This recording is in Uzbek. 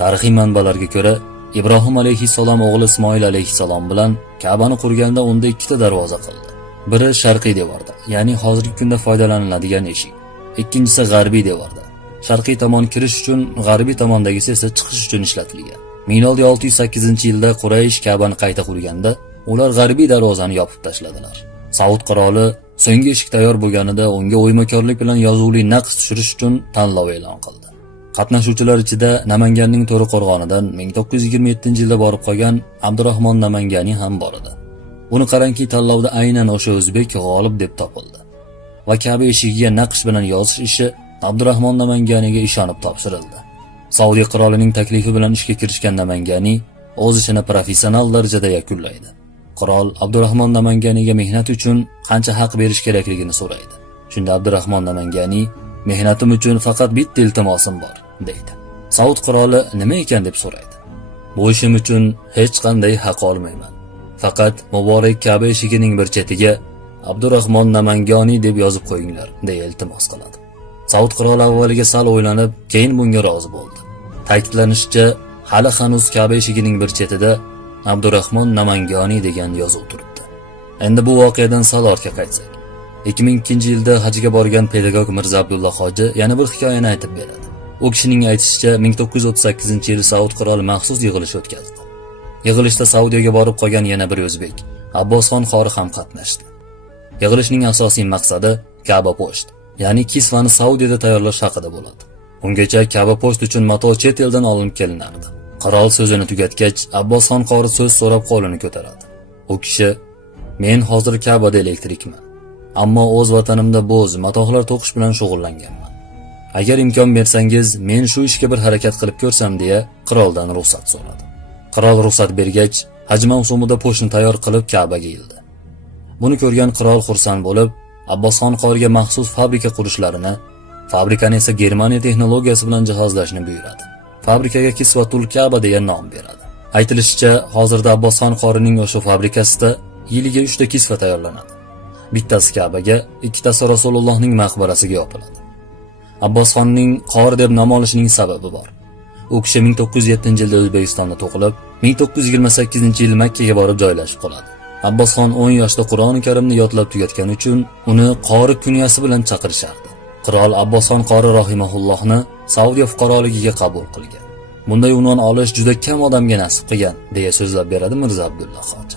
Tarixiy manbalarga ko'ra, Ibrohim alayhissalom o'g'li Ismoil alayhissalom bilan Ka'bani qurganda unda ikkita darvoza qildi. Biri sharqiy devorda, ya'ni hozirgi kunda foydalaniladigan eshik. Ikkinchisi g'arbiy devorda. Sharqiy tomon kirish uchun, g'arbiy tomondagisi esa chiqish uchun ishlatilgan. Milodiy 608-yilda Quraysh Ka'bani qayta qurganda, ular g'arbiy darvozani yopib tashladilar. Saud qiroli so'nggi eshik tayyor bo'lganida unga o'ymakorlik bilan yozuvli naqsh tushirish uchun tanlov e'lon qildi. Qatnashuvchilar ichida Namanganning To'riqo'rg'onidan 1927-yilda borib qolgan Abdurahmon Namangani ham bor edi. Buni qarangki, tanlovda aynan o'sha o'zbek g'olib deb topildi. Va Ka'ba eshigiga naqsh bilan yozish ishi Abdurahmon Namanganiga ishonib topshirildi. Saudiya qirolining taklifi bilan ishga kirishgan Namangani o'z ishini professional darajada yakunlaydi. Qirol Abdurahmon Namanganiga mehnat uchun qancha haq berish kerakligini so'raydi. Shunda Abdurahmon Namangani, "Mehnatim uchun faqat bitta iltimosim bor", deydi. Saud qiroli nima ekan deb so'raydi. "Bu ishim uchun hech qanday haq olmayman. Faqat muborak Ka'ba eshigining bir chetiga Abdurahmon Namangani deb yozib qo'yinglar", deya iltimos qiladi. Saud qiroli avvaliga sal o'ylanib, keyin bunga rozi bo'ldi. Ta'kidlanishicha, hali hanuz Ka'ba eshigining bir chetida Abdurahmon Namangani degan yozuv turibdi. Endi bu voqeadan sal ortga qaytsak. 2002-yilda hajga borgan pedagog Mirza Abdulloh hoji yana bir hikoyani aytib beradi. U kishining aytishicha, 1938-yil Saud qiroli maxsus yig'ilish o'tkazdi. Yig'ilishda Saudiyaga borib qolgan yana bir o'zbek, Abbosxon qori ham qatnashdi. Yig'ilishning asosiy maqsadi Ka'ba post, ya'ni kisvani Saudiyada tayyorlash haqida bo'ladi. Ungacha Ka'ba post uchun mato chet eldan olinib kelinardi. Qirol so'zini tugatgach, Abbosxon qori so'z so'rab qo'lini ko'taradi. U kishi: "Men hozir Ka'bada elektrikman, ammo o'z vatanimda bo'z matohlar to'qish bilan shug'ullanganman. Agar imkon bersangiz, men shu ishga bir harakat qilib ko'rsam", deya qiroldan ruxsat so'radi. Qirol ruxsat bergach, haj mavsumida po'shni tayyor qilib Ka'baga yildi. Buni ko'rgan qirol xursand bo'lib, Abbosxon qoriga maxsus fabrika qurishlarini, fabrikani esa Germaniya texnologiyasi bilan jihozlashni buyuradi. Fabrikaga Kisvatul Ka'ba degan nom beradi. Aytilishicha, hozirda Abbosxon qorining o'sha fabrikasida yiliga 3 ta kisva tayyorlanadi. Bittasi Ka'baga, ikkitasi Rasulullohning maqbarasiga yopiladi. Abbosxonning qori deb nom olishining sababi bor. U kishi 1907-yilda O'zbekistonda tug'ilib, 1928-yil Makka ga borib joylashib qoladi. Abbosxon 10 yoshda Qur'oni Karimni yodlab tugatgani uchun uni qori kunyasi bilan chaqirishardi. Qirol Abbosxon qori rahimahullohni Saudiya fuqaroligiga qabul qilgan. Bunday unvon olish juda kam odamga nasib qilgan, deya so'zlab beradi Mirza Abdulloh hoji.